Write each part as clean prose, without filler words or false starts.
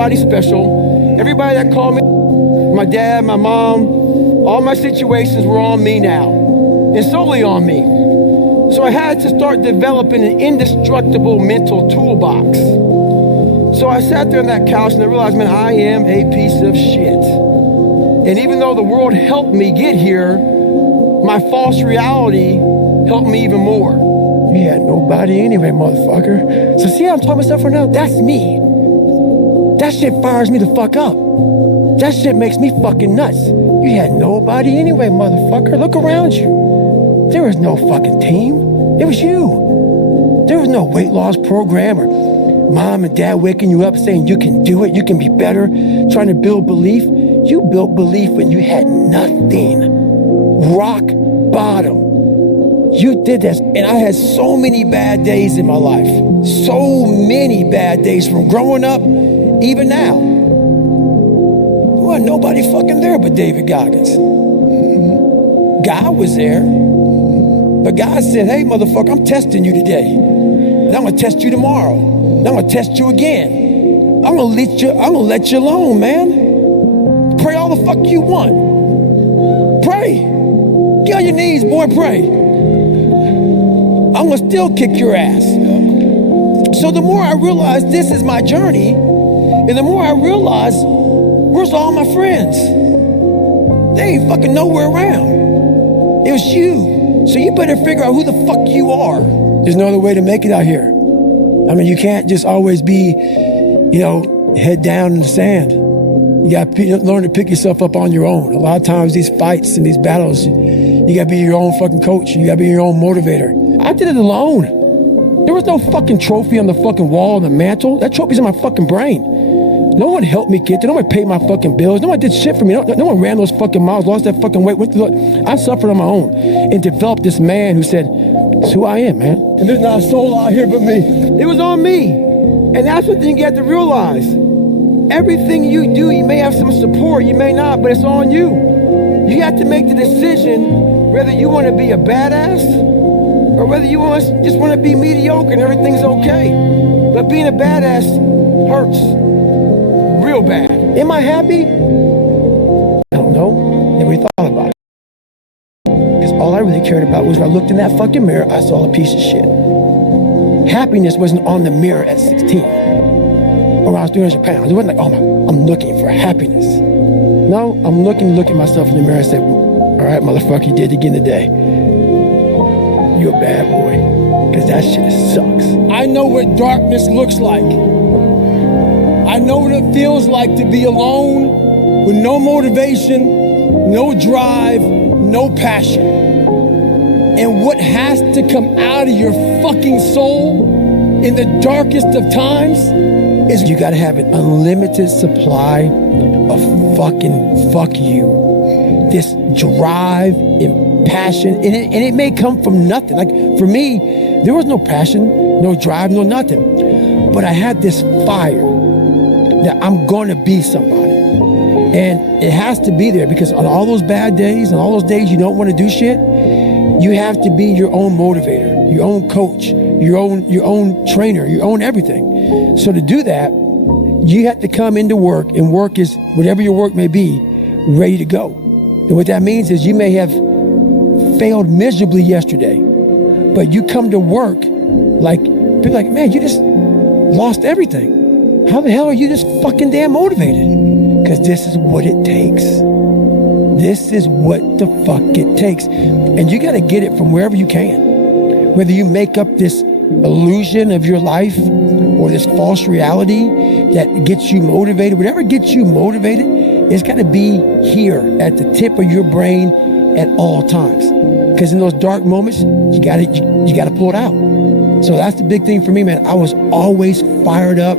somebody special. Everybody that called me, my dad, my mom, all my situations were on me now, and solely on me. So I had to start developing an indestructible mental toolbox. So I sat there on that couch and I realized, man, I am a piece of shit. And even though the world helped me get here, my false reality helped me even more. You had nobody anyway, motherfucker. So see how I'm talking myself right now? That's me. That shit fires me the fuck up. That shit makes me fucking nuts. You had nobody anyway, motherfucker. Look around you. There was no fucking team. It was you. There was no weight loss program or mom and dad waking you up saying you can do it, you can be better, trying to build belief. You built belief when you had nothing. Rock bottom. You did this. And I had so many bad days in my life. So many bad days from growing up, even now. There wasn't nobody fucking there but David Goggins. God was there. But God said, hey, motherfucker, I'm testing you today. And I'm going to test you tomorrow. And I'm going to test you again. I'm going to let you alone, man. Pray all the fuck you want. Pray. Get on your knees, boy, pray. I'm gonna still kick your ass. So the more I realize this is my journey, and the more I realize, where's all my friends? They ain't fucking nowhere around. It was you. So you better figure out who the fuck you are. There's no other way to make it out here. I mean, you can't just always be, head down in the sand. You got to learn to pick yourself up on your own. A lot of times these fights and these battles, you got to be your own fucking coach. You got to be your own motivator. I did it alone. There was no fucking trophy on the fucking wall on the mantle. That trophy's in my fucking brain. No one helped me get there. No one paid my fucking bills. No one did shit for me. No one ran those fucking miles, lost that fucking weight. I suffered on my own and developed this man who said, it's who I am, man. And there's not a soul out here but me. It was on me. And that's what you have to realize. Everything you do, you may have some support, you may not, but it's on you. You have to make the decision whether you want to be a badass or whether you just want to be mediocre and everything's okay. But being a badass hurts real bad. Am I happy? I don't know. Never thought about it. Because all I really cared about was when I looked in that fucking mirror, I saw a piece of shit. Happiness wasn't on the mirror at 16. Or I was 300 pounds. It wasn't like, I'm looking for happiness. No, I'm looking at myself in the mirror and say, all right, motherfucker, you did it again today. You're a bad boy. Because that shit sucks. I know what darkness looks like. I know what it feels like to be alone with no motivation, no drive, no passion. And what has to come out of your fucking soul in the darkest of times is you gotta have an unlimited supply of fucking fuck you. This drive and passion, and it may come from nothing. Like for me, there was no passion, no drive, no nothing. But I had this fire that I'm gonna be somebody. And it has to be there because on all those bad days and all those days you don't wanna do shit, you have to be your own motivator, your own coach, your own trainer, your own everything. So to do that, you have to come into work, and work is whatever your work may be, ready to go. And what that means is you may have failed miserably yesterday, but you come to work like, people like, man, you just lost everything. How the hell are you this fucking damn motivated? Because this is what it takes. This is what the fuck it takes. And you got to get it from wherever you can. Whether you make up this illusion of your life or this false reality that gets you motivated, whatever gets you motivated, it's got to be here at the tip of your brain at all times. Because in those dark moments, you got to pull it out. So that's the big thing for me, man. I was always fired up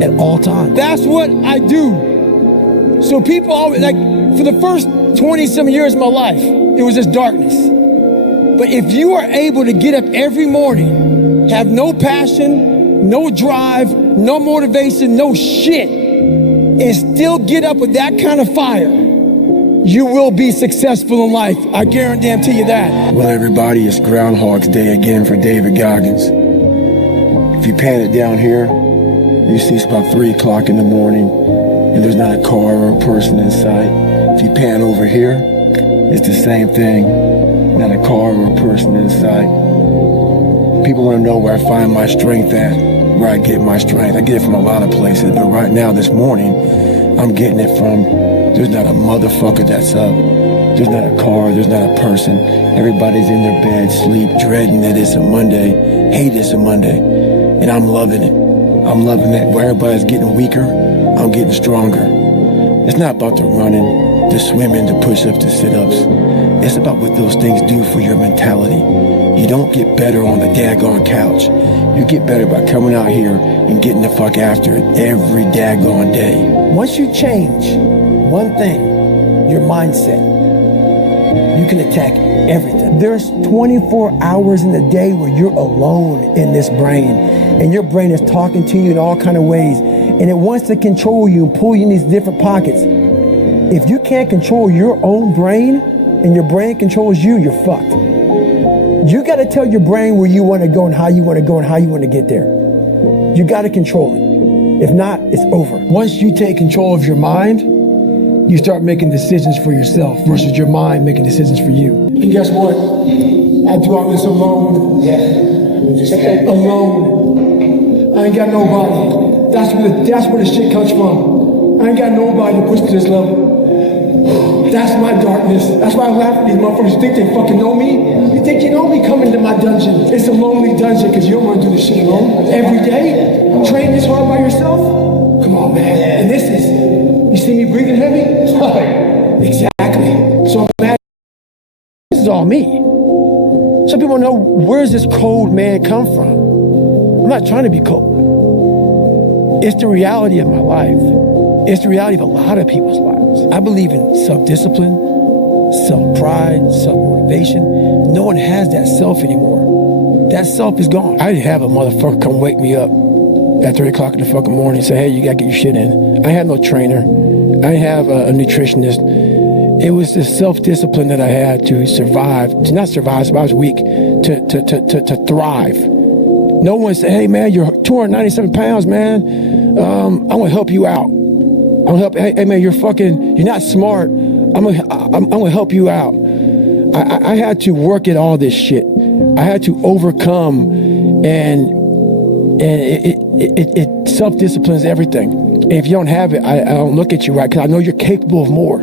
at all times. That's what I do. So people always, like, for the first 20-some years of my life, it was just darkness. But if you are able to get up every morning, have no passion, no drive, no motivation, no shit, and still get up with that kind of fire, you will be successful in life. I guarantee you that. Well, everybody, it's Groundhog's Day again for David Goggins. If you pan it down here, You see it's about 3 o'clock in the morning and there's not a car or a person in sight. If you pan over here, it's the same thing. Not a car or a person in sight. People want to know where I find my strength at, where I get my strength. I get it from a lot of places, but right now, this morning, I'm getting it from, there's not a motherfucker that's up. There's not a car, there's not a person. Everybody's in their bed, sleep, dreading that it's a Monday, hate it's a Monday, and I'm loving it. I'm loving it. Where everybody's getting weaker, I'm getting stronger. It's not about the running, the swimming, the push-ups, the sit-ups. It's about what those things do for your mentality. You don't get better on the daggone couch. You get better by coming out here and getting the fuck after it every daggone day. Once you change one thing, your mindset, you can attack everything. There's 24 hours in the day where you're alone in this brain, and your brain is talking to you in all kind of ways, and it wants to control you and pull you in these different pockets. If you can't control your own brain and your brain controls you, you're fucked. You got to tell your brain where you want to go and how you want to go and how you want to get there. You got to control it. If not, it's over. Once you take control of your mind, you start making decisions for yourself versus your mind making decisions for you. And guess what? I do all this alone. Yeah. Alone. I ain't got nobody. That's where the shit comes from. I ain't got nobody to push to this level. That's my darkness. That's why I laugh at these motherfuckers. You think they fucking know me? You think you know me coming to my dungeon? It's a lonely dungeon because you don't want to do this shit alone. Every day? Train this hard by yourself? Come on, man. And this is, you see me breathing heavy? Exactly. So imagine, this is all me. Some people know, where's this cold man come from? I'm not trying to be cold. It's the reality of my life. It's the reality of a lot of people's lives. I believe in self-discipline, self-pride, self-motivation. No one has that self anymore. That self is gone. I didn't have a motherfucker come wake me up at 3 o'clock in the fucking morning and say, hey, you gotta get your shit in. I had no trainer. I didn't have a nutritionist. It was the self-discipline that I had to survive, to not survive, I was weak, to thrive. No one said, hey man, you're 297 pounds, man. I'm gonna help you out. I'm gonna help. Hey man, you're not smart. I'm gonna help you out. I had to work at all this shit. I had to overcome, and it self-disciplines everything. And if you don't have it, I don't look at you right because I know you're capable of more.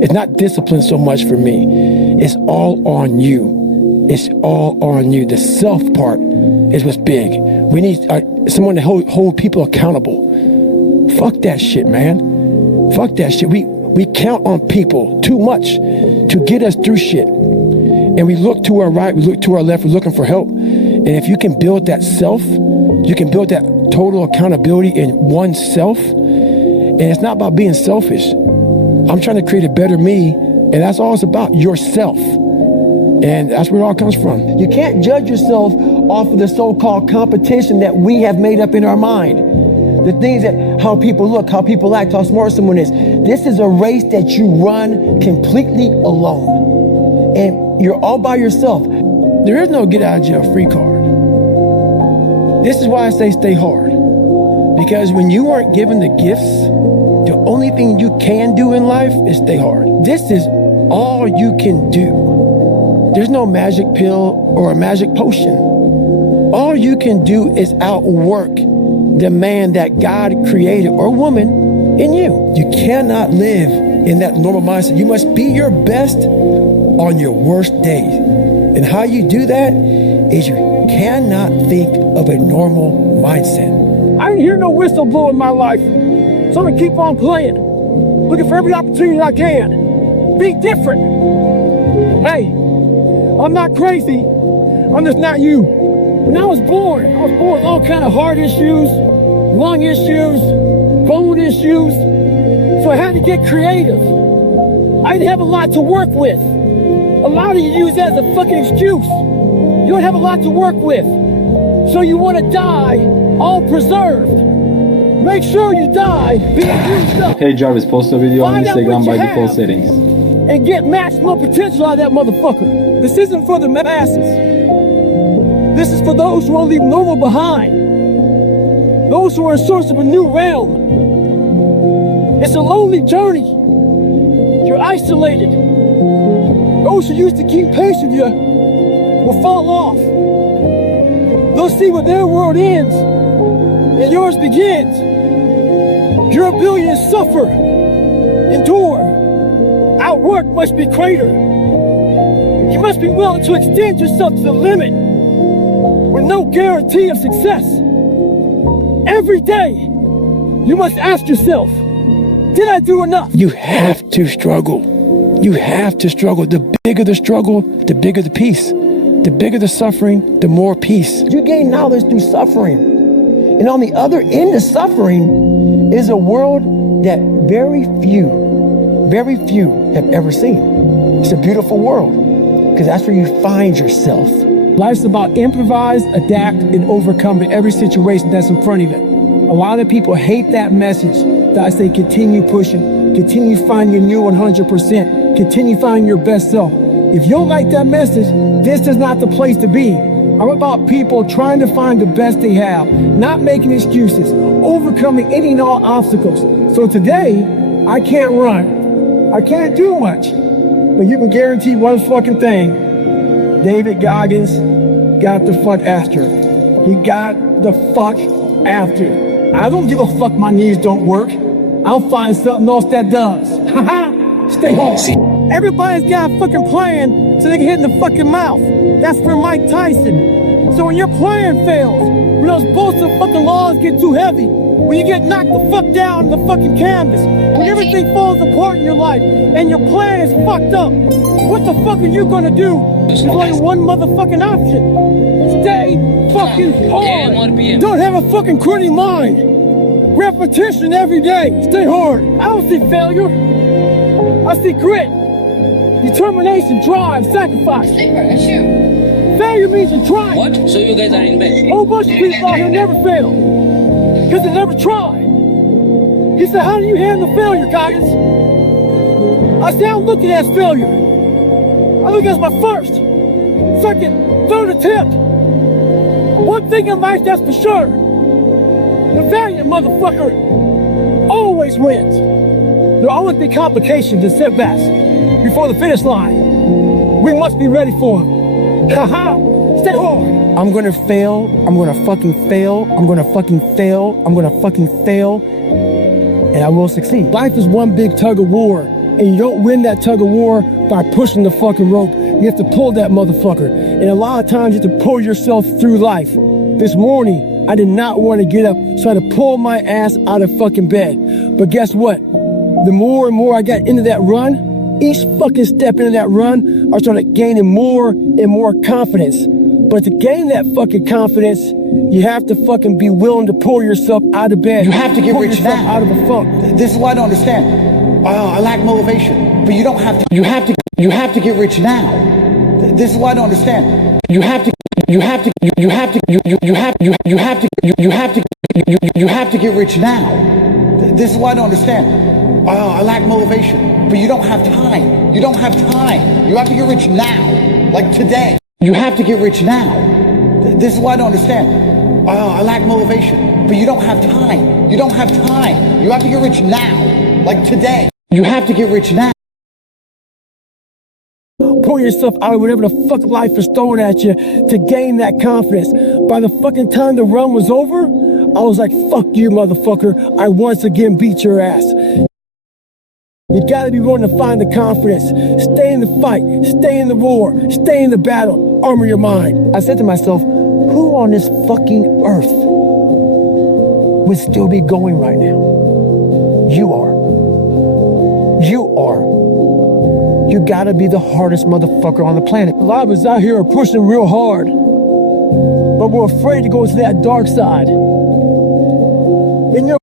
It's not discipline so much for me. It's all on you. It's all on you. The self part is what's big. We need someone to hold people accountable. Fuck that shit, man. Fuck that shit. We count on people too much to get us through shit. And we look to our right, we look to our left, we're looking for help. And if you can build that self, you can build that total accountability in oneself. And it's not about being selfish. I'm trying to create a better me, and that's all it's about, yourself. And that's where it all comes from. You can't judge yourself off of the so-called competition that we have made up in our mind. The things that, how people look, how people act, how smart someone is. This is a race that you run completely alone. And you're all by yourself. There is no get out of jail free card. This is why I say stay hard. Because when you aren't given the gifts, the only thing you can do in life is stay hard. This is all you can do. There's no magic pill or a magic potion. All you can do is outwork the man that God created, or woman, in you. You cannot live in that normal mindset. You must be your best on your worst days. And how you do that is you cannot think of a normal mindset. I didn't hear no whistle blow in my life. So I'm gonna keep on playing, looking for every opportunity I can. Be different. Hey, I'm not crazy. I'm just not you. When I was born with all kind of heart issues, lung issues, bone issues. So I had to get creative. I didn't have a lot to work with. A lot of you use that as a fucking excuse. You don't have a lot to work with. So you want to die all preserved. Make sure you die being used up. Hey Jarvis, post a video on Instagram by default settings. And get maximum potential out of that motherfucker. This isn't for the masses. This is for those who want to leave normal behind. those who are in search of a new realm. It's a lonely journey. You're isolated. Those who used to keep pace with you will fall off. They'll see where their world ends and yours begins. Your ability to suffer, endure, outwork must be greater. You must be willing to extend yourself to the limit with no guarantee of success. Every day, you must ask yourself, did I do enough? You have to struggle. You have to struggle. The bigger the struggle, the bigger the peace. The bigger the suffering, the more peace. You gain knowledge through suffering. And on the other end of suffering is a world that very few have ever seen. It's a beautiful world because that's where you find yourself. Life's about improvise, adapt, and overcome in every situation that's in front of you. A lot of people hate that message that I say continue pushing, continue finding your new 100%, continue finding your best self. If you don't like that message, this is not the place to be. I'm about people trying to find the best they have, not making excuses, overcoming any and all obstacles. So today, I can't run. I can't do much. But you can guarantee one fucking thing. David Goggins got the fuck after it. He got the fuck after it. I don't give a fuck my knees don't work. I'll find something else that does. Haha! Stay home. Everybody's got a fucking plan so they can hit in the fucking mouth. That's for Mike Tyson. So when your plan fails, when those bullshit fucking laws get too heavy, when you get knocked the fuck down in the fucking canvas, when everything falls apart in your life and your plan is fucked up, what the fuck are you gonna do? There's only one motherfucking option. Stay fucking hard. Don't have a fucking quitting mind. Repetition every day. Stay hard. I don't see failure. I see grit, determination, drive, sacrifice. Failure means you're trying. What? So you guys are in bed? A whole bunch of people out here never fail because they never tried. He said, how do you handle failure, Goggins? I said, I don't look at it as failure. I look at it as my first, second, third attempt. One thing in life that's for sure. The valiant motherfucker always wins. There'll always be complications and setbacks before the finish line. We must be ready for them. Haha, stay hard. I'm gonna fail. I'm gonna fucking fail. I'm gonna fucking fail. I'm gonna fucking fail. And I will succeed. Life is one big tug of war. And you don't win that tug of war by pushing the fucking rope. You have to pull that motherfucker. And a lot of times you have to pull yourself through life. This morning, I did not want to get up, so I had to pull my ass out of fucking bed. But guess what? The more and more I got into that run, each fucking step into that run, I started gaining more and more confidence. But to gain that fucking confidence, you have to fucking be willing to pull yourself out of bed. You have to get rich now. Out of a funk. This is what I don't understand. I lack motivation, but you don't have to. You have to get rich now. This is what I don't understand. You have to get rich now. This is what I don't understand. I lack motivation, but you don't have time. You don't have time. You have to get rich now, like today. You have to get rich now. This is what I don't understand. I lack motivation, but you don't have time. You don't have time. You have to get rich now, like today. You have to get rich now. Pull yourself out of whatever the fuck life is throwing at you to gain that confidence. By the fucking time the run was over, I was like, fuck you, motherfucker. I once again beat your ass. You gotta be willing to find the confidence. Stay in the fight. Stay in the war. Stay in the battle. Armor your mind. I said to myself, who on this fucking earth would still be going right now? You are. You are. You gotta be the hardest motherfucker on the planet. A lot of us out here are pushing real hard, but we're afraid to go to that dark side. And you're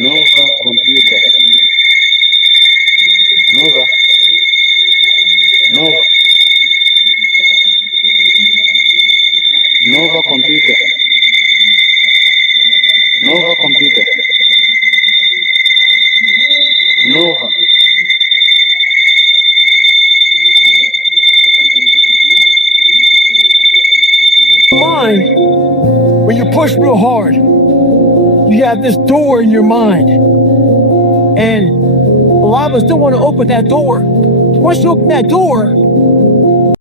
Nova computer. Nova. Nova. Nova computer. Nova computer. Nova. Mind, when you push real hard, you have this door in your mind. And a lot of us don't want to open that door. Once you open that door,